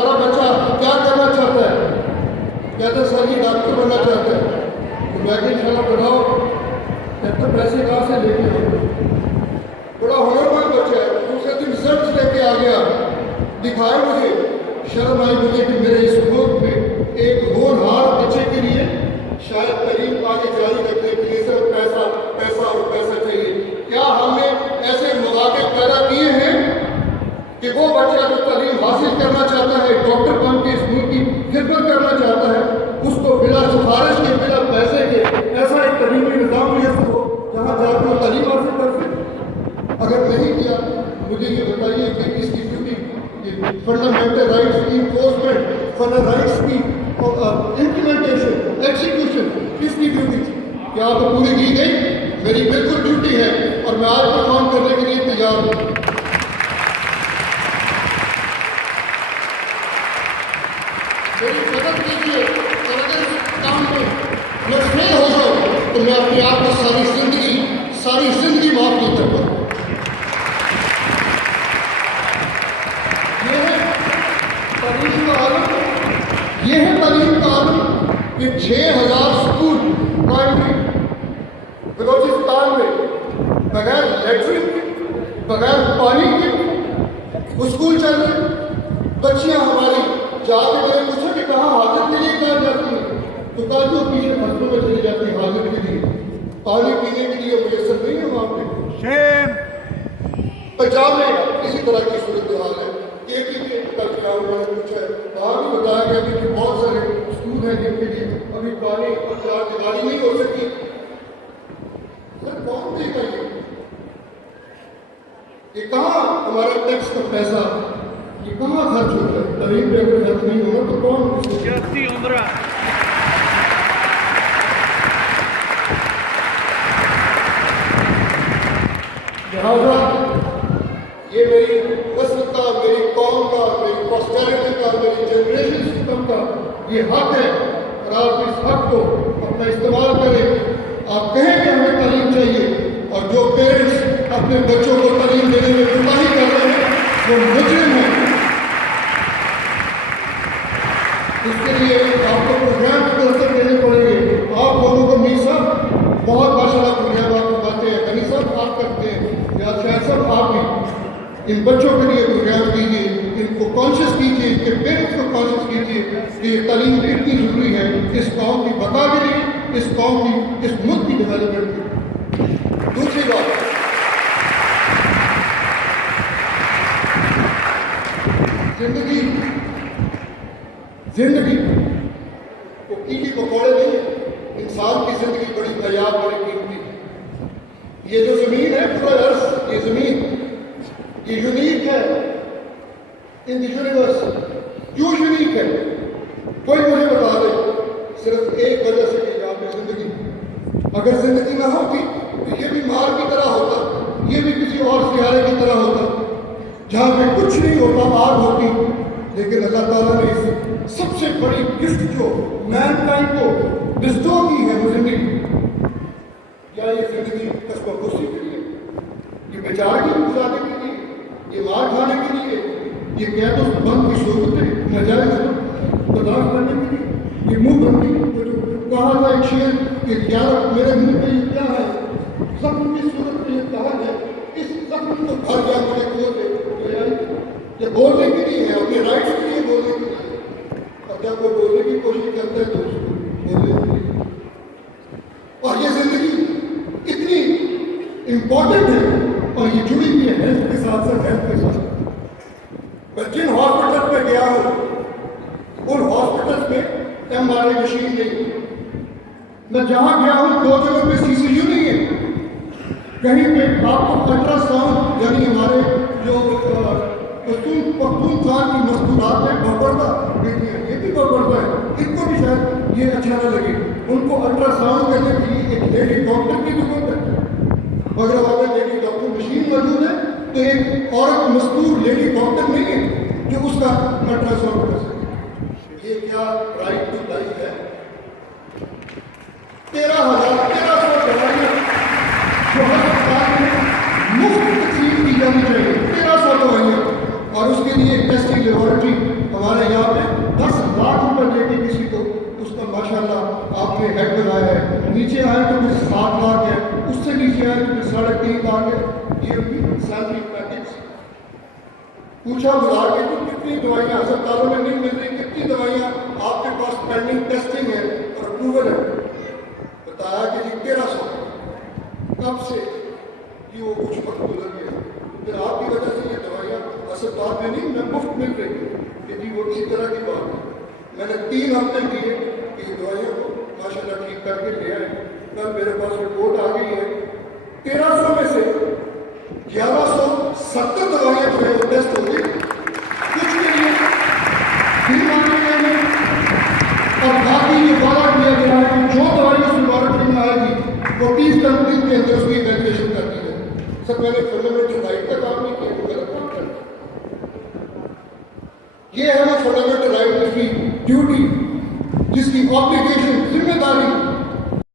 تمہارا بچہ کیا کرنا چاہتا ہے؟ کہتا ہے سر یہ ڈاکٹر بننا چاہتا ہے. تو میں کہ انشاءاللہ بڑھاؤ. کہتا پیسے کہاں سے لے کے آؤ؟ بڑا ہنرمند بچہ ہے. دوسرے دن ریزلٹس لے کے آ گیا. دکھائے مجھے. شرم آئی مجھے کہ میرے اس ملک میں ایک ہونہار بچے کے لیے شاید تعلیم آگے جاری رکھنے کے لیے صرف پیسہ پیسہ اور پیسہ چاہیے. کیا ہم نے ایسے مواقع پیدا کیے ہیں کہ وہ بچہ جو تعلیم حاصل کرنا چاہتا ہے, ڈاکٹر بن کے اس ملک کی خدمت کرنا چاہتا ہے, اس کو بلا سفارش کے, بلا پیسے کے ایسا ایک تعلیمی نظام میسر ہو جہاں جا کے وہ تعلیم حاصل کر سکے؟ اگر نہیں کیا مجھے یہ بتائیے کہ اس کی ڈیوٹی فنڈامنٹل رائٹس کی انفورسمنٹ, فنڈ رائٹس کی امپلیمنٹیشن, ایکسیکیوشن کس کی ڈیوٹی تھی؟ کیا آپ کو پوری کی گئی؟ میری بالکل ڈیوٹی ہے اور میں آج پرفارم کرنے کے لیے تیار ہوں. میری مدد کیجیے اور اگر اس کام میں میں فیل ہو جاؤں تو میں اپنے آپ کو ساری زندگی معاف نہیں کر پاؤں. یہ ہے تعلیم کا عالم کہ 6,000 اسکول پرائمری بلوچستان میں بغیر لیٹرین کے, بغیر پانی کے اسکول چل رہے. بچیاں ہماری جا کے میں نے پوچھا کہ کہاں حاجت کے لیے کہاں جاتی ہیں, تو کہا جو پیچھے فصلوں میں چلی جاتی ہے حاجت کے لیے, پانی پینے کے لیے میسر نہیں ہے وہاں پہ. پنجاب میں اسی طرح کی صورتحال ہے. ایک کل کیا میں نے پوچھا ہے, وہاں بھی بتایا گیا کہ بہت سارے اسکول ہیں جن کے لیے ابھی پانی اور چار دیواری نہیں ہو سکی. سر کون دے گا یہ کہاں ہمارا ٹیکس کا پیسہ, یہ کہاں خرچ ہوتا ہے؟ تعلیم پہ اگر خرچ نہیں ہوگا تو کون سیاسی عمرہ. لہٰذا یہ میری نسل کا, میری قوم کا, میری پوسٹیرٹی کا, میری جنریشن سسٹم کا یہ حق ہے, اور آپ اس حق کو اپنا استعمال کریں. آپ کہیں کہ ہمیں تعلیم چاہیے, اور جو پیرنٹس اپنے بچوں کو تعلیم دینے میں کوتاہی کر رہے ہیں وہ مجرم ہیں. اس کے لیے آپ کو پروگرام کی طرف سے دینے پڑیں گے. آپ لوگوں کو میر صاحب بہت ماشاءاللہ پروگرام آپ بتاتے ہیں, غنی صاحب آپ کرتے ہیں, یا شاید صاحب آپ بھی ان بچوں کے لیے پروگرام کیجیے, ان کو کانشیس کیجیے, ان کے پیرنٹس کو کانشیس کیجیے کہ یہ تعلیم کتنی ضروری ہے اس قوم کی بقا کے لیے, اس قوم کی, اس ملک کی ڈیولپمنٹ کے لیے. دوسری بات, زندگی کو کیڑی پکوڑے نہیں ہے. انسان کی زندگی بڑی نایاب, بڑی قیمتی ہے. یہ جو زمین ہے, پورا ارض, یہ زمین یہ یونیک ہے ان دی یونیورس. کیوں یونیک ہے؟ کوئی مجھے بتا دے صرف ایک وجہ سے کہ یہاں پہ زندگی, اگر زندگی نہ ہوتی تو یہ بھی مار کی طرح ہوتا, یہ بھی کسی اور سیارے کی طرح ہوتا جہاں پہ کچھ نہیں ہوتا, آگ ہوتی. لیکن اللہ تعالیٰ نے اس سب سے بڑی گفٹ جو مین کائنڈ کو بسٹو کی ہے وہ زندگی. کیا یہ زندگی قصبہ کرسی کے لیے, یہ بیچارگی گزارنے کے لیے, یہ مار کھانے کے لیے, یہ قید و بند کی صورتیں ناجائز برداشت کرنے کے لیے, یہ منہ بندی جو کہا تھا ایک شعر کہ یار میرے منہ پہ یہ کیا ہے, زخم کی صورت میں یہ کہا ہے, اس زخم کو بھر گیا مجھے کھول دے. یہ بولنے کے لیے ہے, اپنے رائٹس کے لیے بولنے کے لیے, اور جب وہ بولنے کی کوشش کرتا ہے تو اس کو بولنے کے لیے. اور یہ زندگی اتنی امپورٹنٹ ہے اور یہ جڑی ہوئی ہے ہیلتھ کے ساتھ ساتھ ہیلتھ کے ساتھ. میں جن ہاسپٹل پہ گیا ہوں ان ہاسپٹلس میں ایم آر آئی مشین نہیں. میں جہاں گیا ہوں 2 جگہ پہ سی سی یو نہیں ہے. کہیں پہ آپ کو الٹرا ساؤنڈ, یعنی ہمارے جو پختونخوا کی مستورات میں بڑبڑتا بیٹیاں, یہ بھی بڑبڑتا ہے, ان کو بھی شاید یہ اچھا نہ لگے. ان کو الٹرا ساؤنڈ کرنے کے لیے ایک لیڈی ڈاکٹر کی ضرورت ہے. اگر ہمارے لیڈی ڈاکٹر مشین موجود ہے تو ایک عورت مستور لیڈی ڈاکٹر نہیں ہے جو اس کا الٹرا ساؤنڈ کر سکے. یہ کیا رائٹ ٹو لائف ہے؟ 13,000 دوائیاں جو ہسپتال میں مفت تقسیم کی جانی چاہیے, 1300 دوائیاں, اور اس کے لیے ٹیسٹنگ لیبارٹری ہمارے یہاں پوچھا بلا کے کہ کتنی دوائیاں اسپتالوں میں نہیں مل رہی, کتنی دوائیاں آپ کے پاس پینڈنگ ٹیسٹنگ ہے اور اپروول ہے. بتایا کہ جی 1300. کب سے کہ وہ کچھ وقت گزر گیا, پھر آپ کی وجہ سے یہ دوائیاں اسپتال میں نہیں میں مفت مل رہی ہے کہ جی وہ اسی طرح کی بات ہے. میں نے 3 ہفتے دیے کہ دوائیوں کو ماشاء اللہ ٹھیک کر کے لے آئے. کل میرے پاس رپورٹ آ گئی ہے 1300 میں سے 1170 دوائیاں جو ہے وہ ٹیسٹ ہو گئی کچھ کے لیے پھر ماننے میں. اور باقی یہ وعدہ کیا گیا ہے کہ جو دوائی اس لیبارٹری میں آئے گی وہ 30 دن کے اندر اس کی ایویلویشن کر دی ہے. سر میں نے فنڈامنٹل رائٹ کا کام نہیں کیا, وہ غلط کام کرنا. یہ ہے وہ فنڈامنٹل رائٹ جس کی ڈیوٹی, جس کی آبلیگیشن, ذمہ داری